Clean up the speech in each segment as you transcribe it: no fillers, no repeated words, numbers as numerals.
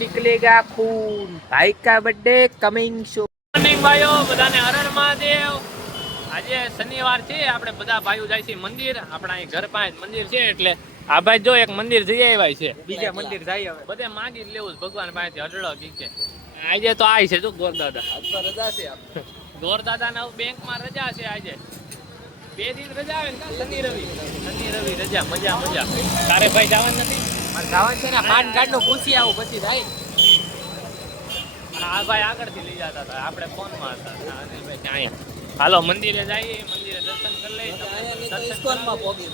निकलेगा खून भाई का बर्थडे कमिंग सून। મોર્નિંગ ભાઈઓ, બધાને હર હર મહાદેવ। આજે શનિવાર છે, આપણે બધા ભાઈઓ જાય છે મંદિર। આપણા અહીં ઘર પાસે મંદિર છે, એટલે આ ભાઈ જો એક મંદિર જઈ આવ્યા છે, બીજા મંદિર જાય હવે બધે માંગી લેવું ભગવાન પાસેથી અઢળો કી છે। આજે તો આય છે જો ગોરદાદા, આજ તો રજા છે। ગોરદાદાના બેંકમાં રજા છે આજે, 2 दिन રજા આવે ને, શનિ રવિ રજા, મજા મજા। તારે ભાઈ જવાનું નથી? મારે જવાનું છે ને, પાન કાર્ડ નું પૂછી આવું પછી થાય। આ ભાઈ આગળથી લઈ જતા હતા, આપણે ફોનમાં હતા અનિલભાઈ અહીંયા। હાલો મંદિરે જઈએ, મંદિરે દર્શન કરી લઈએ। ઇસ્કોનમાં પોગી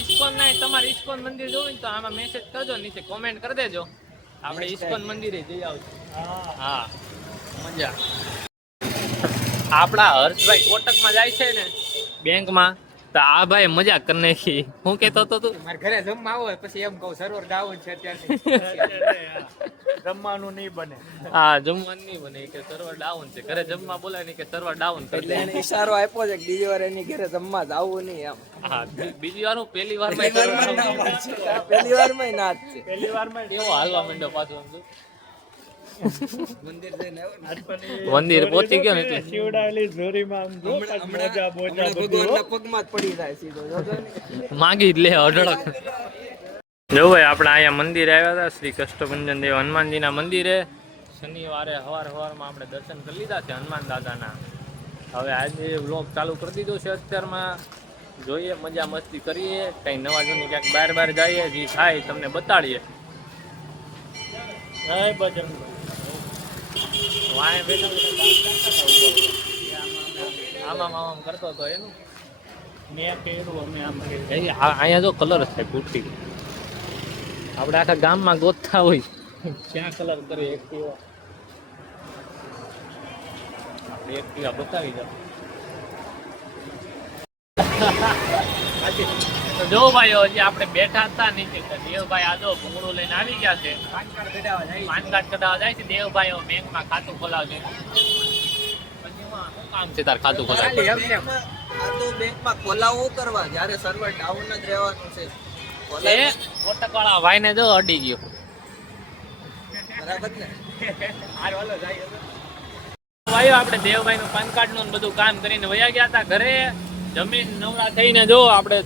ઇસ્કોન નહીં, તમારે ઇસ્કોન મંદિર જોવું ને તો આમાં મેસેજ કરજો, નીચે કોમેન્ટ કરી દેજો, આપણે ઇસ્કોન મંદિરે જઈ આવશું। હા મજા। આપણા હર્ષભાઈ કોટકમાં જાય છે ને બેંકમાં, તો આ ભાઈ મજા કરી નાખી। હું કેતો હતો તું મારા ઘરે જમવા આવો પછી એમ કહું સર્વર ડાઉન છે અત્યારથી, જમવાનું નહીં બને। હા જમવાનું નહીં બને કે સર્વર ડાઉન છે, ઘરે જમવા બોલાય નહીં કે સર્વર ડાઉન કરી, એટલે એને ઈશારો આપ્યો છે કે બીજી વાર એની ઘરે જમવા જાવું નહીં એમ। હા બીજી વાર હું પહેલી વાર માં ના છે, પહેલી વાર માં એવો હાલવા માંડ્યો પાછો। મંદિર પહોંચી ગયો ને એટલે શિવડાવેલી જોરીમાં ભગવાનના પગમાં જ પડી જાય સીધો, માંગી જ લે અઢળક। જો ભાઈ આપણે અહીંયા મંદિરે આવ્યા હતા, શ્રી કષ્ટભંજન દેવ હનુમાનજીના મંદિરે। શનિવારે સવારમાં આપણે દર્શન કરી લીધા છે હનુમાન દાદાના। હવે આજે વ્લોગ ચાલુ કરી દીધો છે અત્યારમાં, જોઈએ મજા મસ્તી કરીએ, કઈ નવા જૂની ક્યાંક બહાર જઈએ, જે થાય તમને બતાડીએ। આમ કરતો હતો એનું અહીંયા જો કલર છે પૂરતી, આપણે આખા ગામમાં ગોતતા હોય ક્યાં કલર કરે એક્ટિવા, આપણે એક્ટિવા બતાવી દો। તો જો ભાઈઓ હજી આપણે બેઠા હતા નીચે, દેવભાઈ આ જો ભૂંગળું લઈને આવી ગયા છે, પાન કાર્ડ કઢાવવા જાય છે દેવભાઈઓ બેંકમાં ખાતું ખોલાવશે। પછી શું કામ છે તાર ખાતું ખોલાવવું? ખાતું બેંકમાં ખોલાવવું કરવા, જ્યારે સર્વર ડાઉન જ રહેવાનું છે। એ કોટકવાળા ભાઈને જો અડી ગયો, બરાબર ને? ભાઈઓ આપણે દેવભાઈ નું પાન કાર્ડ નું બધું કામ કરીને વયા ગયા હતા ઘરે, જમીન નવરા થઈને જો આપણે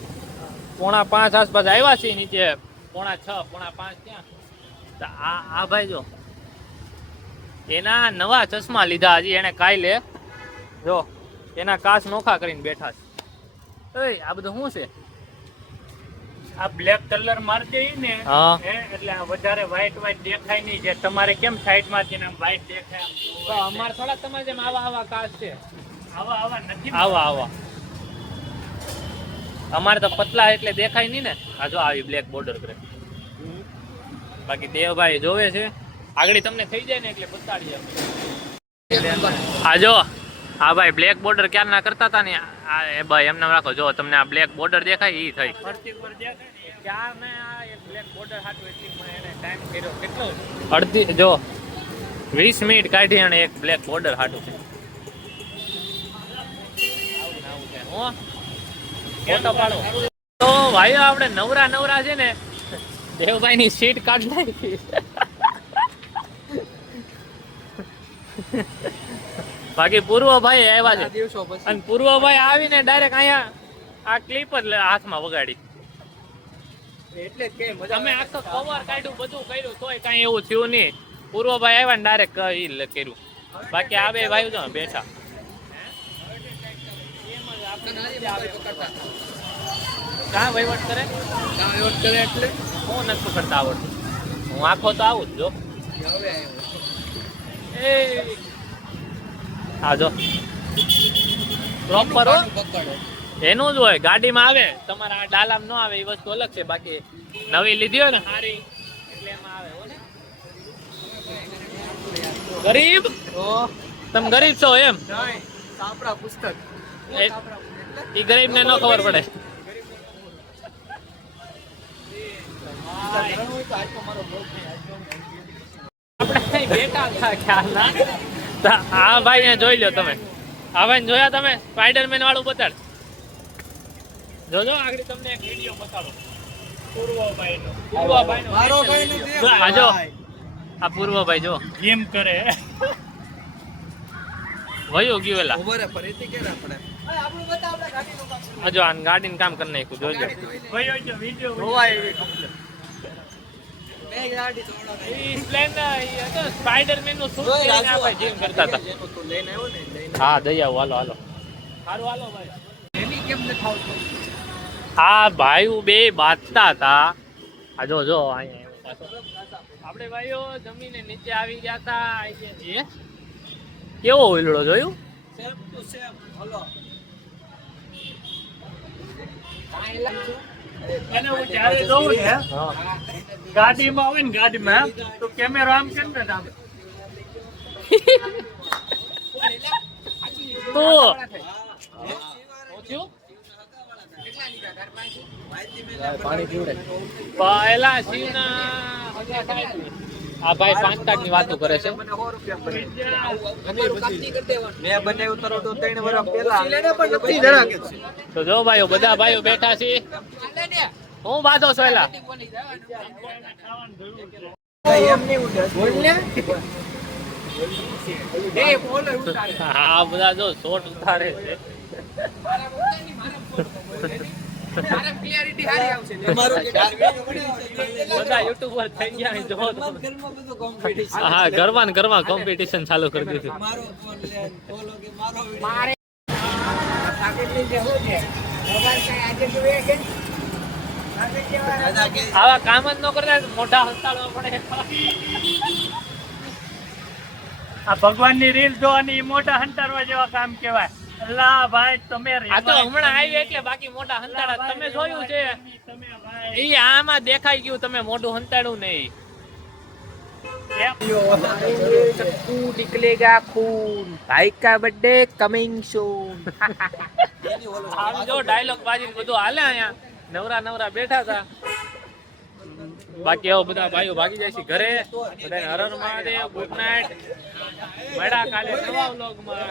4:45 આસપાસ આવ્યા છીએ નીચે, 4:45 4:45 ત્યાં। તો આ ભાઈ જો એના નવા ચશ્મા લીધા, હજી એને કાલે જો એના કાચ નોખા કરીને બેઠા છે। આ બધું શું છે? આ બ્લેક કલર મારી દઈએ ને એટલે વધારે વ્હાઈટ દેખાય નહીં, જે તમારે કેમ સાઈડ માંથી વ્હાઈટ દેખાય, તો અમારે થોડા તમારે જેમ આવા કાચ છે, આવા નથી, આવા અમારે તો પતલા એટલે દેખાય નહીં ને। આ જો આવી બ્લેક બોર્ડર કરે, બાકી દેવભાઈ જોવે છે આગળ તમને થઈ જાય ને એટલે બતાડીએ। આ જો આ ભાઈ બ્લેક બોર્ડર ક્યાં ના કરતા હતા ને, આ એ ભાઈ એમને રાખો, જો તમને આ બ્લેક બોર્ડર દેખાય ઈ થઈ ક્યાં ને આ એક બ્લેક બોર્ડર હાટું એટલી એને ટાઈમ કર્યો કેટલો અડધી જો 20 મિનિટ કાઢી અને એક બ્લેક બોર્ડર હાટું છે। ફોટો પાડો તો ભાઈઓ, આપણે નવરા છે ને, દેવભાઈ ની સીટ કાઢી નાખી। બાકી પૂર્વભાઈ આવ્યા છે, અને પૂર્વભાઈ આવીને ડાયરેક્ટ અહીંયા આ ક્લિપ જ હાથમાં વગાડી, એટલે જ કે અમે આખો કવર કાઢ્યું બધું કર્યું તોય કઈ એવું થયું નહીં। પૂર્વભાઈ આવ્યા ને ડાયરેક્ટ કર્યું, બાકી આ બે ભાઈ તો બેઠા કાં વહીવટ કરે એટલે હું નથી કરતા આવડતું, હું આખો તો આવું જ જો એ હા જો પ્રોપર એનું જ હોય, ગાડીમાં આવે તમારે આ ડાલામ ન આવે એ વસ્તુ અલગ છે, બાકી નવી લીધી હોય ને સારી એટલે એમાં આવે હો ને। ગરીબ તમે ગરીબ છો એમ? આપણા પુસ્તક એ ગરીબ ને ન ખબર પડે। આપણે બેઠા હતા ખ્યાલ ના, આ ભાઈ જોઈ લો તમે, આ ભાઈ જોયા તમે? સ્પાઈડરમેન વાળું બતાડ, જોજો આગળ તમને એક વિડીયો બતાડો। પૂર્વભાઈનો. પૂર્વભાઈનો મારો ભાઈ નથી. આ જો આ પૂર્વભાઈ જો જીમ કરે. વયો ગયો એલા ઉભો રે, ફરીથી કે આપણે આપણું બતા આપણે ગાડીનું કામ. આ જો આ ગાડીનું કામ કરી નાખ્યું જોજો ભાઈઓ જો વિડિયો ધોવાય એવી complete. બે ગાડી ધોવડાવે. ઈ સ્પ્લેન્ડર ઈ હતો સ્પાઈડરમેન નું શૂટ જોઈ કરીને રાજુ, આપણે જીમ કરતા હતા જેનું તું લઈને આવ્યો ને, લઈને હા દઈ આવો હાલો હાલો સારું હાલો ભાઈ એની કેમ ન ખાવતો? આ ભાઈઓ બે બાંધતા હતા આ જો જો અહીંયા આવ્યો પાછો. આપણે ભાઈઓ જમીને નીચે આવી ગયા હતા એ કેવો ઓઈલડો જોયું સેમ ટુ સેમ. હલો. એને હું જ્યારે જોઉં ને હા ગાડીમાં હોય ને ગાડીમાં તો કેમેરો આમ કેમ ને આમ તો પહેલા શિવના હગા થાય છે. આ ભાઈ 5 કાર્ડ ની વાતો કરે છે મને 100 રૂપિયા પડે. મેં બનાવ્યું તરત તો 3 વર્ષ પહેલા પણ નથી જરા કે છે. તો જો ભાઈઓ બધા ભાઈઓ બેઠા છે હું બાંધો છો એલા એમ નહીં ઉડે. બોલ ને. એ બોલ ઉતારે. હા બધા જો શોટ ઉતારે છે તમારું કે video બનાવ્યો છે. બધા યુટ્યુબર થઈ ગયા જો ઘરમાં બધું competition. હા ઘરમાં કોમ્પિટિશન ચાલુ કરી દીધું મારો ફોન લે, બોલો કે મારો video. દાદા કે આવા કામ જ ન કરતા મોઢા હંતાડવા પડે આ ભગવાનની રીલ જોવાની ઈ મોટા હંતારવા જેવા કામ કહેવાય. અલ્લાહ ભાઈ તમે આ તો હમણાં આવી એટલે બાકી મોઢા હંતાડા તમે જોયું છે તમે ભાઈ ઈ આમાં દેખાઈ ગયું તમે મોઢું હંતાડું નહીં ચક્કુ निकलेगा खून भाई का बर्थडे कमिंग सून આમ જો ડાયલોગ બાજી બધું હાલે અહીંયા નવરા બેઠા હતા બાકી હવે બધા ભાઈઓ ભાગી જાય છે ઘરે બધાને હર હર મહાદેવ ગુડ નાઇટ મળ્યા કાલે નવા વ્લોગમાં